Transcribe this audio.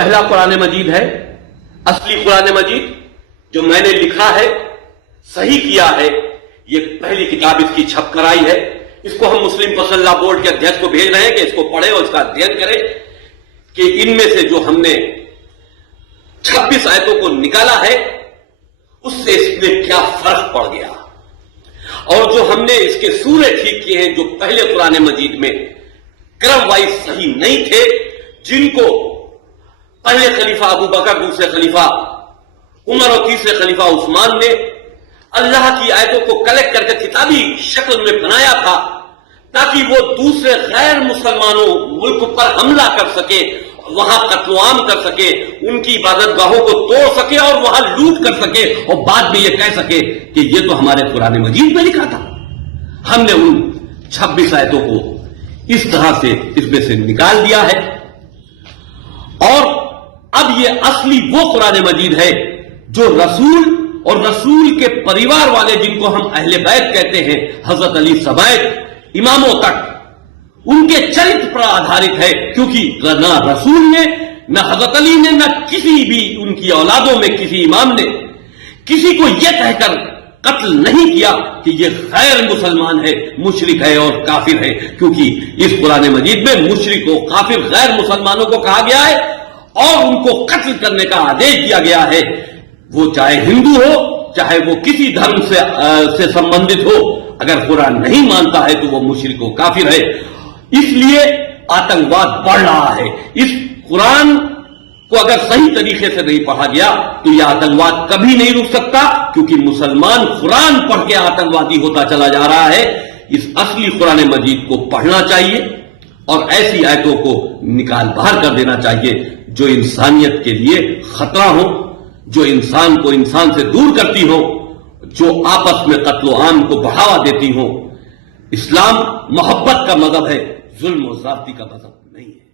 پہلا قرآن مجید ہے، اصلی قرآن مجید جو میں نے لکھا ہے، صحیح کیا ہے، یہ پہلی کتاب اس کی چھپ کر آئی ہے۔ اس کو ہم مسلم فصل لا بورڈ کے ادھیش کو بھیج رہے ہیں کہ اس کو پڑھے اور اس کا ادھین کرے کہ ان میں سے جو ہم نے 26 آیتوں کو نکالا ہے اس سے اس میں کیا فرق پڑ گیا، اور جو ہم نے اس کے سورے ٹھیک کیے ہیں جو پہلے قرآن مجید میں کرم وائز صحیح نہیں تھے، جن کو پہلے خلیفہ ابو بکر، دوسرے خلیفہ عمر اور تیسرے خلیفہ عثمان نے اللہ کی آیتوں کو کلیکٹ کر کے کتابی شکل میں بنایا تھا تاکہ وہ دوسرے غیر مسلمانوں ملک پر حملہ کر سکے، وہاں قتل عام کر سکے، ان کی عبادت گاہوں کو توڑ سکے اور وہاں لوٹ کر سکے، اور بعد میں یہ کہہ سکے کہ یہ تو ہمارے قرآن مجید میں لکھا تھا۔ ہم نے ان 26 آیتوں کو اس طرح سے اس میں سے نکال دیا ہے، اور اب یہ اصلی وہ قرآن مجید ہے جو رسول اور رسول کے پریوار والے، جن کو ہم اہل بیت کہتے ہیں، حضرت علی سمیت اماموں تک، ان کے چرت پر آدھارت ہے، کیونکہ نہ رسول نے، نہ حضرت علی نے، نہ کسی بھی ان کی اولادوں میں کسی امام نے کسی کو یہ کہہ کر قتل نہیں کیا کہ یہ غیر مسلمان ہے، مشرک ہے اور کافر ہے، کیونکہ اس قرآن مجید میں مشرک و کافر غیر مسلمانوں کو کہا گیا ہے اور ان کو قتل کرنے کا آدیش دیا گیا ہے، وہ چاہے ہندو ہو، چاہے وہ کسی دھرم سے سمبندھت ہو، اگر قرآن نہیں مانتا ہے تو وہ مشرک و کافر ہے۔ اس لیے آتنکواد بڑھ رہا ہے۔ اس قرآن کو اگر صحیح طریقے سے نہیں پڑھا گیا تو یہ آتنکواد کبھی نہیں رک سکتا، کیونکہ مسلمان قرآن پڑھ کے آتنکوادی ہوتا چلا جا رہا ہے۔ اس اصلی قرآن مجید کو پڑھنا چاہیے اور ایسی آیتوں کو نکال باہر کر دینا چاہیے جو انسانیت کے لیے خطرہ ہو، جو انسان کو انسان سے دور کرتی ہو، جو آپس میں قتل و عام کو بڑھاوا دیتی ہو۔ اسلام محبت کا مذہب ہے، ظلم و زیادتی کا مذہب نہیں ہے۔